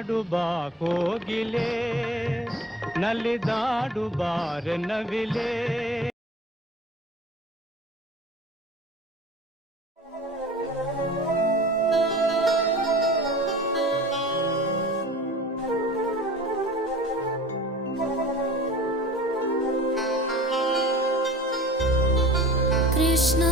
ನಲಿದಾಡು ಬಾ ಕೋಗಿಲೆ, ನಲಿದಾಡು ಬಾರೆ ನವಿಲೆ. ಕೃಷ್ಣ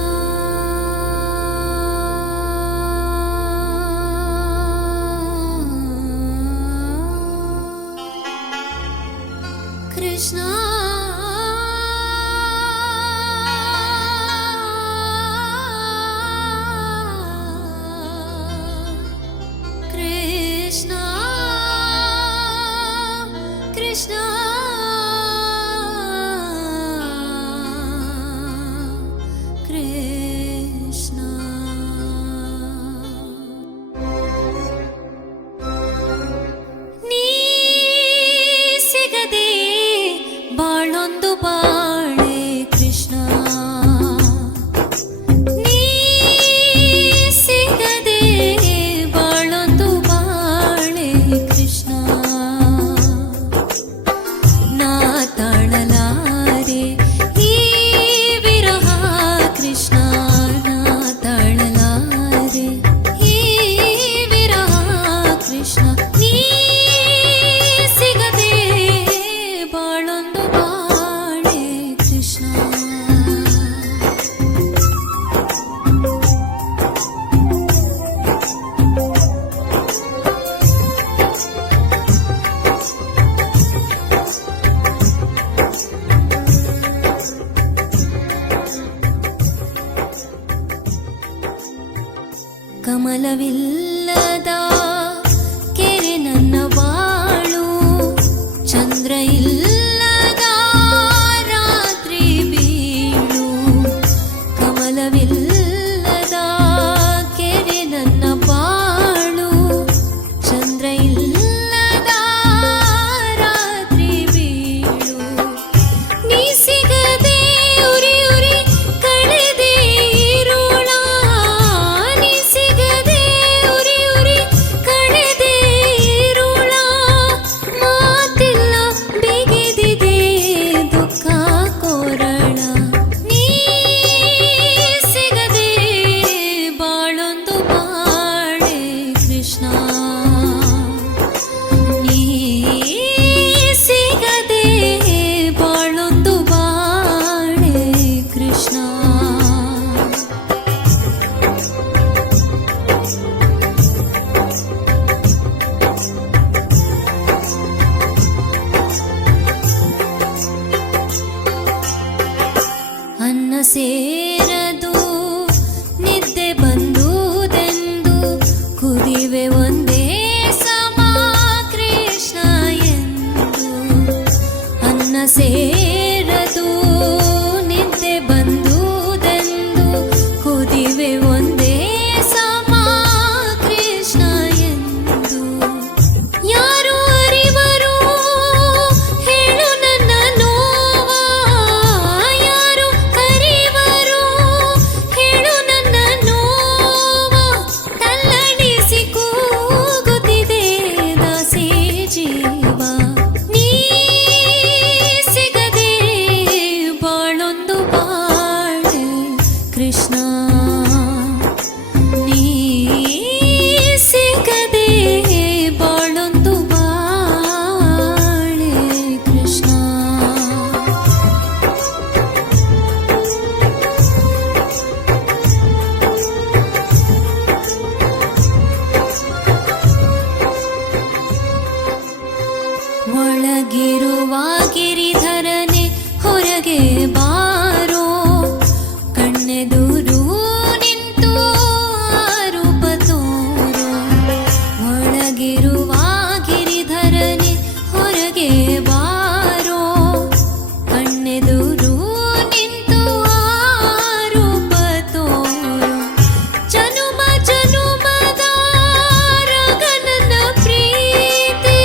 ಕೃಷ್ಣ ಕೃಷ್ಣ ಕೃಷ್ಣ ಕೃಷ್ಣ. ನೀ ಸಿಗದೆ ಬಾಳೊಂದು ಬಾಳೆ ಕೃಷ್ಣ, ನೀ ಸಿಗದೆ ಬಾಳೊಂದು ಬಾಳೆ ಕೃಷ್ಣ. ನಾ ತಾಳಲಾರೆ ಈ ವಿರಹ ಕೃಷ್ಣ, ನಾ ತಾಳಲಾರೆ ಈ ವಿರಹ ಕೃಷ್ಣ. ನೀ ಸಿಗದೆ ಬಾಳೊಂದು ಬಾಳೆ ಕೃಷ್ಣ. ಕಮಲವಿಲ್ಲದ ಕೆರೆ ನನ್ನ ಬಾಳು, ಚಂದ್ರ ಇಲ್ಲದ ರಾತ್ರಿ ಬೀಳು. ಕಮಲವಿಲ್ಲದ ಕೆರೆ ನನ್ನ ಬಾಳು, ಚಂದ್ರ ಇಲ್ಲದ ರಾತ್ರಿ ಬೀಳು. ನೀ ಸಿಗದೆ ಉರಿ ಉರಿ ಕಳೆದೆ ಇರುಳ, ನೀ ಸಿಗದೆ ಉರಿ ಉರಿ ಕಳೆದೆ ಇರುಳ. ಮಾತಿಲ್ಲ ಬಿಗಿದಿದೆ ದುಃಖ ಕೋರಳ. ನೀ ಸಿಗದೆ ಬಾಳೊಂದು ಬಾಳೆ ಕೃಷ್ಣ, ನೀ ಸಿಗದೆ ಬಾಳೊಂದು ಬಾಳೆ ಕೃಷ್ಣ. ಅನ್ನ ಸೇರದು ನಿದ್ದೆ ಬಂದುದೆಂದು ಕುದಿವೆ ಒಂದೇ ಸಮ ಕೃಷ್ಣ ಎಂದು. ಅನ್ನ ಸೇರದು ನಿದ್ದೆ ಬಂದುದೆಂದು ಕುದಿವೆ ಒಂದೇ ಸಮ ಕೃಷ್ಣ ಎಂದು. ಯಾರು ಅರಿವರು ಹೇಳು ನನ್ನ ನೋವ, ಯಾರು ಅರಿವರು ಹೇಳು ನನ್ನ ನೋವ. ತಲ್ಲಣಿಸಿ ಕೂಗುತ್ತಿದೆ ದಾಸಿ ಜೀವ. ನೀ ಸಿಗದೆ ಬಾಳೊಂದು ಬಾಳೆ ಕೃಷ್ಣ, ನೀ ಸಿಗದೆ ಬಾಳೊಂದು ಬಾಳೆ ಕೃಷ್ಣ. ಒಳಗಿರುವ ಗಿರಿಧರನೆ ಹೊರಗೆ ಬಾರೋ, ಕಣ್ಣೆದುರು ನಿಂತು ರೂಪ ತೋರೋ. ಒಳಗಿರುವ ಗಿರಿಧರನೆ ಹೊರಗೆ ಬಾರೋ, ಕಣ್ಣೆದುರು ನಿಂತು ರೂಪ ತೋರೋ. ಜನುಮ ಜನುಮದ ರಗನನ ಪ್ರೀತಿ,